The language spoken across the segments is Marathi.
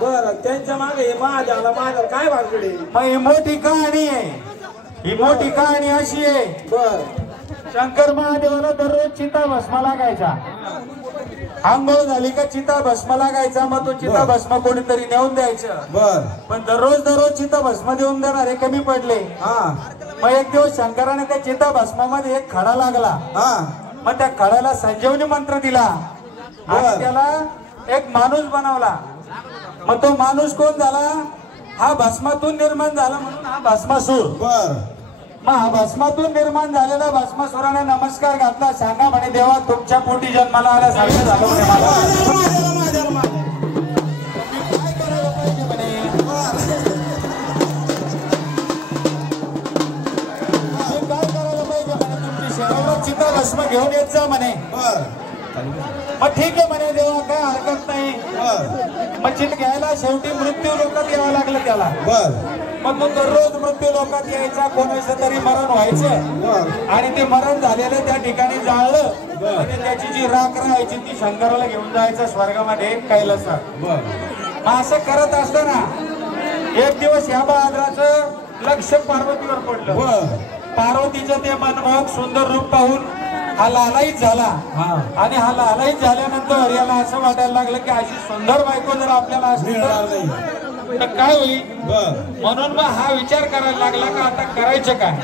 बरं त्यांच्या मागे महादेवाला माझ्या काय भानगडी? मग ही मोठी कहाणी आहे. ही मोठी कहाणी अशी आहे. बर शंकर महादेवाला दररोज चिता भस्म लागायचा. आंघोळ झाली का चिता भस्म लागायचा. मग तो चिता भस्म कोणीतरी नेऊन द्यायचं. बर पण दररोज चिता भस्म देऊन देणारे कमी पडले. हा मग एक दिवस शंकराने त्या चिता भस्मामध्ये एक खडा लागला. हा मग त्या खड्याला संजीवनी मंत्र दिला आणि त्याला एक माणूस बनवला. मग तो माणूस कोण झाला? हा भस्मातून निर्माण झाला म्हणून हा भस्मासूर. बर मग हा भस्मातून निर्माण झालेला भस्मासुराने नमस्कार घातला. सांगा म्हणे देवा तुमच्या पोटी जन्माला आल्यासारखं झालं म्हणे मला. चिता भस्म घेऊन येत जा म्हणे. मग ठीक आहे म्हणे देवा काय हरकत नाही. मग चित घ्यायला शेवटी मृत्यू लोकात यावं लागलं त्याला. मग दररोज मृत्यू लोकात यायचा. कोणाचं तरी मरण व्हायचं आणि ते मरण झालेलं त्या ठिकाणी जाळलं आणि त्याची जी राख राहायची ती शंकराला घेऊन जायचं स्वर्गामध्ये कैलासात. मग असं करत असताना एक दिवस या बहादराचं लक्ष पार्वतीवर पडलं. पार्वतीचं ते मनमोहक सुंदर रूप पाहून हा लालायित झाला आणि हा लालायित झाल्यानंतर याला असं वाटायला लागलं की अशी सुंदर बायको जर आपल्याला असली तर काय होईल. म्हणून मग हा विचार करायला लागला का आता करायचं काय.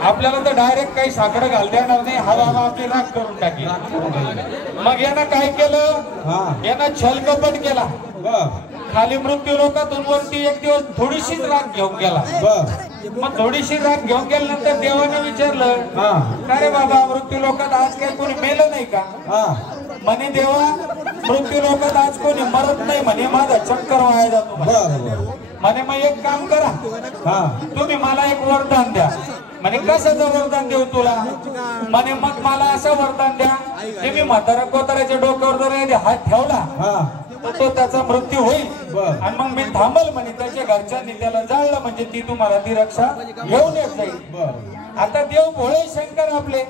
आपल्याला तर डायरेक्ट काही साखर घालता येणार नाही. हा बाबा आपली राख करून टाकी. मग यानं काय केलं? यानं छलकपट केला. खाली मृत्यू लोकातून वरती एक दिवस थोडीशीच राख घेऊन गेला. मग थोडीशी राख घेऊन गेल्यानंतर देवाने विचारलं का रे बाबा मृत्यू लोकात आज काही कोणी मेलं नाही का? म्हणे देवा मृत्यू लोकात आज कोणी मरत नाही म्हणे. माझा चक्कर वाया जातो म्हणे. मग एक काम करा तुम्ही मला एक वरदान द्या. म्हणे कशाचं वरदान देऊ तुला? म्हणे मग मला असं वरदान द्या की मी म्हातारा कोताऱ्याच्या डोक्यावर जर हात ठेवला तर तो त्याचा मृत्यू होईल आणि मग मी थांबल म्हणे. त्याच्या घरच्यांनी त्याला जाळलं म्हणजे ती तुम्हाला ती रक्षा घेऊन येत जाईल. आता देव भोळे शंकर आपले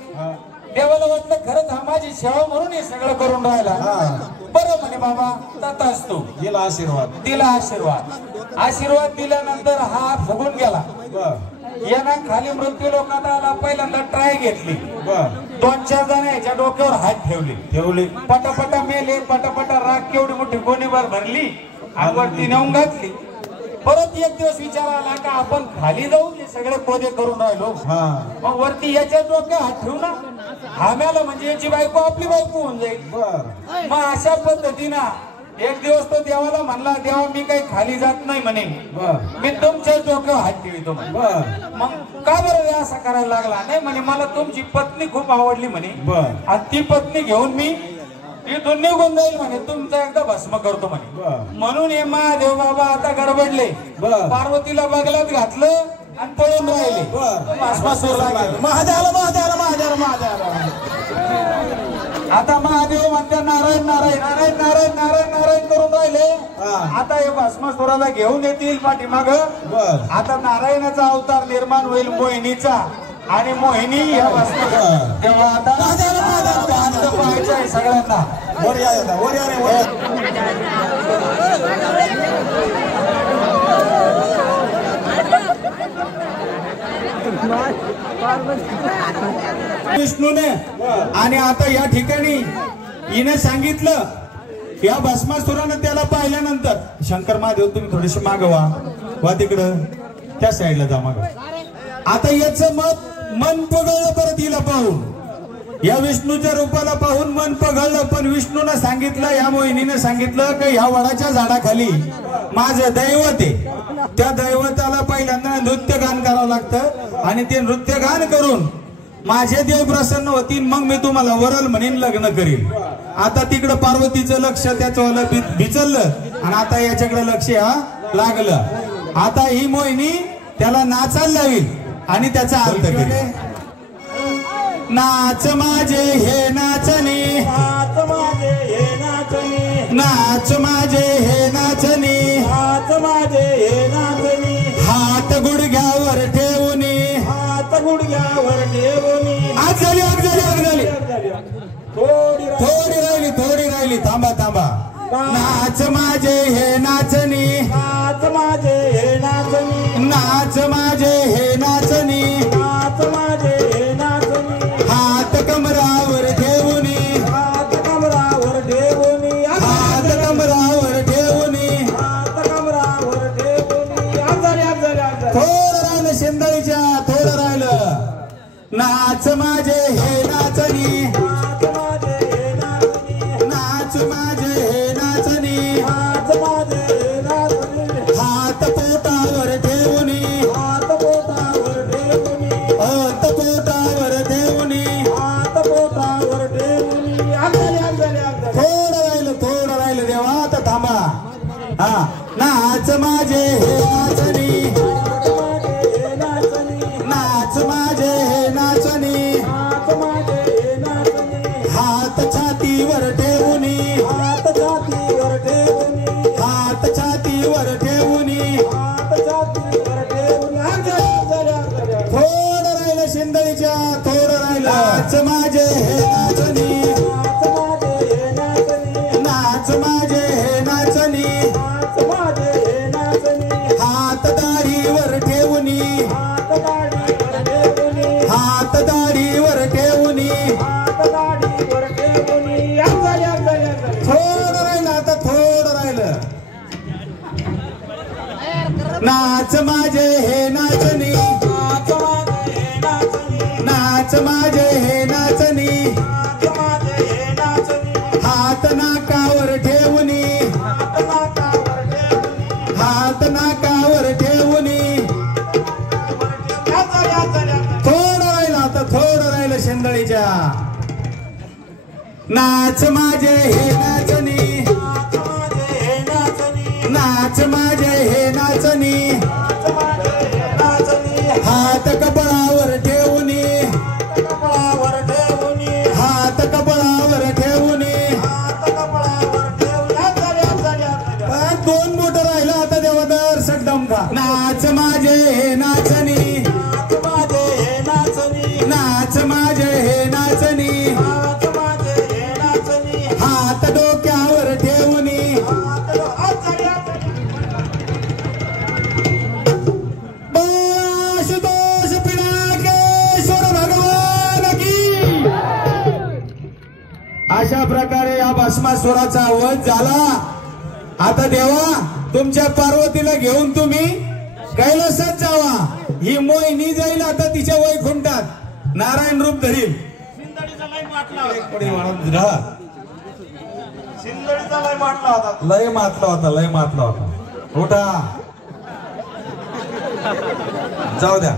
देवाला वाटलं खरंच हा माझी सेवा म्हणून हे सगळं करून राहिला. बरं म्हणे बाबा तथाच तू. दिला आशीर्वाद दिल्यानंतर हा फुगून गेला. यानं खाली मृत्यू लोकात आला. पहिल्यांदा ट्राय घेतली. 2-4 जण याच्या डोक्यावर हात ठेवले. पटापटा मेले. पटापटा राख केवढी मोठी गोणीभर भरली आणि वरती नेऊन घातली. परत एक दिवस विचार आला का आपण खाली जाऊ हे सगळे कोदे करून राहिलो. मग वरती याच्या डोक्यावर हात ठेवू ना. हाम्याला म्हणजे याची बायको आपली बायको होऊन जाईल. मग अशा पद्धतीनं एक दिवस तो देवाला म्हणला देवा मी काही खाली जात नाही म्हणे. मी तुमच्या डोक्यावर हात ठेवतो. मग का बरं असं करायला लागला? नाही म्हणे मला तुमची पत्नी खूप आवडली म्हणे आणि ती पत्नी घेऊन मी इथून निघून जाईल म्हणे. तुमचा एकदा भस्म करतो म्हणे. म्हणून हे महादेव बाबा आता गडबडले. पार्वतीला बगलात घातलं आणि पळून राहिले. आता महादेव म्हणते नारायण नारायण नारायण नारायण नारायण नारायण करून राहिले. आता हे भस्मासुराला घेऊन येतील पाठीमाग. आता नारायणाचा अवतार निर्माण होईल मोहिनीचा आणि मोहिनी या तेव्हा आता पाहायचं आहे सगळ्यांना. विष्णूने आणि आता या ठिकाणी हिने सांगितलं या भस्मासुरानं त्याला पाहिल्यानंतर शंकर महादेव तुम्ही थोडेसे मागवा वा तिकडं त्या साईडला जा माग. आता याचं मन पगळलं परत हिला पाहून. या विष्णूच्या रूपाला पाहून मन पगळलं. पण विष्णूने सांगितलं या मोहिनीने सांगितलं की ह्या वडाच्या झाडाखाली माझं दैवत आहे. त्या दैवताला पहिल्यांदा नृत्यगान करावं लागतं आणि ते नृत्यगान करून माझे देव प्रसन्न होतील मग मी तुम्हाला वरल म्हणून लग्न करील. आता तिकडं पार्वतीचं लक्ष त्याचं बिचललं आणि आता याच्याकडे लक्ष लागलं. आता ही मोहिनी त्याला नाचायला लावील आणि त्याचा अर्थ करेल. नाच माझे हे नाचणी, नाच माझे हे नाचणी, नाच माझे हे नाचणी, नाच माझे हे नाचणी. हात गुडघ्यावर ठेवूनी, हात गुडघ्यावर ठेवूनी. आज झाली आग झाली आग झाली. थोडी राहिली थांबा थांबा. नाच माझे हे नाचणी नाच माझे हे नाचणी नाच माझे हे नाचणी हात पोटावर ठेवूनी हात पोटावर ठेवूनी थोडं राहिलं देवा आता थांबा हा नाच माझे हे नाचणी नाच माझे हे नाचणी हात छातीवर ठेवूनी हात छातीवर ठेवूनी थोडं राहिलं शिंदळीच्या थोडं राहिलं नाच माझे हे नाचणी नाच माझे हे नाचणी हात दाढीवर ठेवूनी हात दाढीवर ठेवूनी थोडं राहिलं आता थोडं राहिलं नाच माझे हे नाचणी नाच माझे हे नाचणी हात नाकावर ठेवूनी हात नाकावर ठेवूनी थोडं राहिलं आता थोडं राहिलं शेंदळीच्या नाच माझे हे नाचणी नाच माझे हे नाचणी हात कपाळावर ठेवूनी हात कपाळावर ठेवूनी दोन बोट राहिलं आता देवादार सड्डम का नाच माझे हे नाचणी नाच माझे हे नाचणी हात डोक्यावर ठेवूनी आशुतोष पिनाकेश्वर भगवान की अशा प्रकारे या भस्मासुराचा वध झाला। आता देवा तुमच्या पार्वतीला घेऊन तुम्ही कैलासात जावा। ही मोहिनी जाईल आता तिच्या वैकुंठात नारायण रूप धरील। लय मातला होता उठा जाऊ द्या।